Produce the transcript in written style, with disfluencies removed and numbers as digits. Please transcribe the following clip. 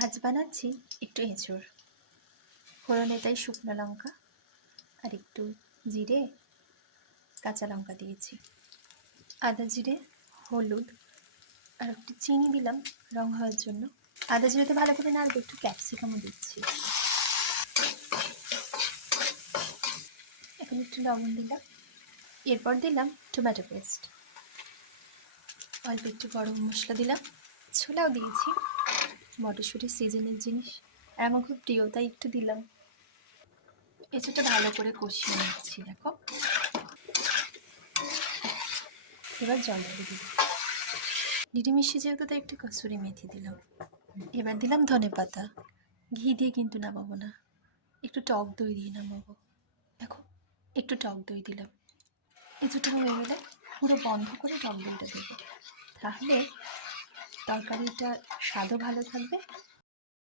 আজ বানাচ্ছি একটু এঁচোড়। ফোড়নে তাই শুকনো লঙ্কা আর একটু জিরে, কাঁচা লঙ্কা দিয়েছি, আদা জিরে, হলুদ আর একটু চিনি দিলাম রং হওয়ার জন্য। আদা জিরেতে ভালো করে নাড়বো, একটু ক্যাপসিকামও দিচ্ছি। এখন একটু লবণ দিলাম, এরপর দিলাম টমেটো পেস্ট, অল্প একটু গরম মশলা দিলাম, ছোলাও দিয়েছি, মটরশুঁটি সিজনের জিনিস আর আমার খুব প্রিয় তাই একটু দিলাম। এঁচোড়টা ভালো করে কষিয়ে নিচ্ছি। দেখো, এবার জল দিয়ে দিলাম, নিরামিষে যেহেতু তাই একটু কসুরি মেথি দিলাম। এবার দিলাম ধনে পাতা। ঘি দিয়ে কিন্তু নামাবো না, একটু টক দই দিয়ে নামাবো। দেখো, একটু টক দই দিলাম। এঁচোড়টা হয়ে গেলে পুরো বন্ধ করে টক দইটা দেবো, তাহলে তরকারিটার স্বাদও ভালো থাকবে